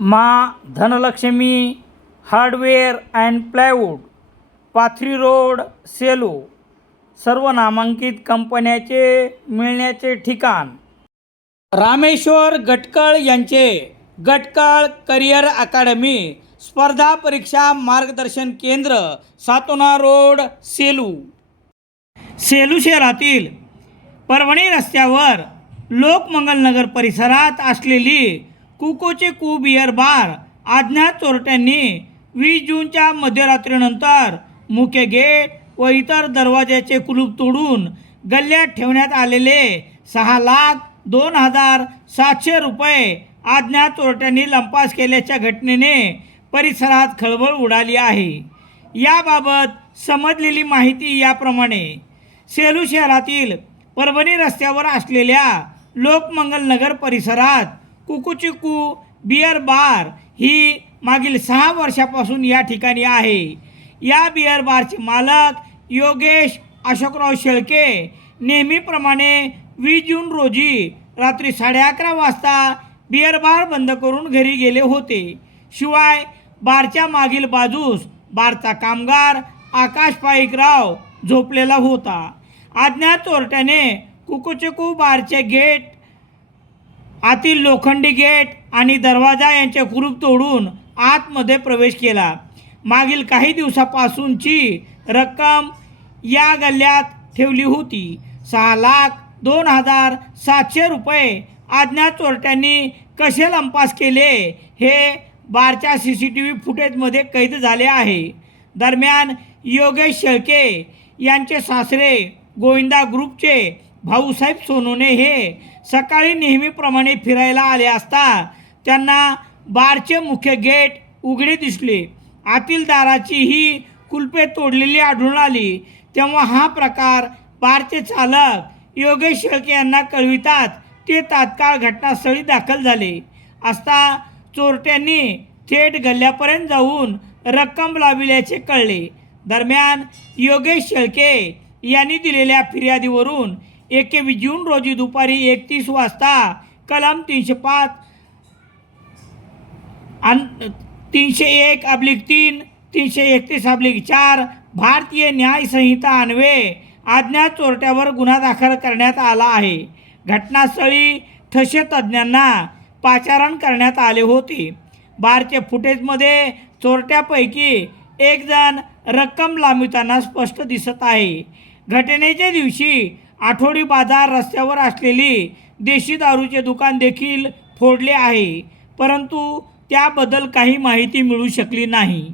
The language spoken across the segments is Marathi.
मा Dhanlakshmi hardware and plywood Pathri road Selu सर्व नामांकित कंपन्याचे मिळण्याचे ठिकाण. रामेश्वर गटकळ यांचे गटकळ करिअर अकादमी स्पर्धा परीक्षा मार्गदर्शन केंद्र सातोना रोड सेलू. सेलू शहरातील परभणी रस्त्यावर लोकमंगलनगर परिसरात असलेली कुकोचे कू बियर बार अज्ञात चोरट्यांनी वीस जूनच्या मध्यरात्रीनंतर मुख्य गेट व इतर दरवाज्याचे कुलूप तोडून गल्ल्यात ठेवण्यात आलेले सहा लाख दोन हजार सातशे रुपये अज्ञात चोरट्यांनी लंपास केल्याच्या घटनेने परिसरात खळबळ उडाली आहे. याबाबत समजलेली माहिती याप्रमाणे सेलू शहरातील परभणी रस्त्यावर असलेल्या लोकमंगल नगर परिसरात कुकुचिकू बियर बार ही मागील सहा वर्षापासून या ठिकाणी आहे. या बियर बारचे मालक योगेश अशोकराव शेळके नेहमीप्रमाणे वीस जून रोजी रात्री साडे अकरा वाजता बियर बार बंद करून घरी गेले होते. शिवाय बारच्या मागील बाजूस बारचा कामगार आकाश पाईकराव झोपलेला होता. अज्ञात चोरट्याने कुकुचकू बारचे गेट आतील लोखंडी गेट आणि दरवाजा यांचे कुरूप तोडून आतमध्ये प्रवेश केला. मागील काही दिवसापासूनची रक्कम या गल्ल्यात ठेवली होती. सहा लाख दोन हजार सातशे रुपये अज्ञात चोरट्यांनी कसे लंपास केले हे बारच्या सी सी टी व्ही फुटेजमध्ये कैद झाले आहे. दरम्यान योगेश शेळके यांचे सासरे गोविंदा ग्रुपचे भाऊसाहेब सोनूने हे सकाळी नेहमीप्रमाणे फिरायला आले असता त्यांना बारचे मुख्य गेट उघडे दिसले. आतील दाराची ही कुलपे तोडलेली आढळून आली. तेव्हा हा प्रकार बारचे चालक योगेश शेळके यांना कळवितात. ते तात्काळ घटनास्थळी दाखल झाले. असता चोरट्यांनी थेट गल्ल्यापर्यंत जाऊन रक्कम लाविल्याचे कळले. दरम्यान योगेश शेळके यांनी दिलेल्या फिर्यादीवरून एकवीस जून रोजी दुपारी एकतीस वाजता कलम तीनशे पाच आणि तीनशे एक अब्लिक तीन तीनशे एकतीस अब्लिक चार भारतीय न्यायसंहिता अन्वे अन्वये चोरट्यावर गुन्हा दाखल करण्यात आला आहे. घटनास्थळी ठसे तज्ज्ञांना पाचारण करण्यात आले होते. बारचे फुटेजमध्ये चोरट्यापैकी एकजण रक्कम लांबविताना स्पष्ट दिसत आहे. घटनेच्या दिवशी आठवडी बाजार रस्त्यावर असलेले देशी दारूचे दुकान देखील फोडले आहे. परंतु त्याबद्दल काही माहिती मिळू शकली नाही.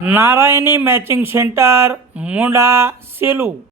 Narayani matching centre Monda Selu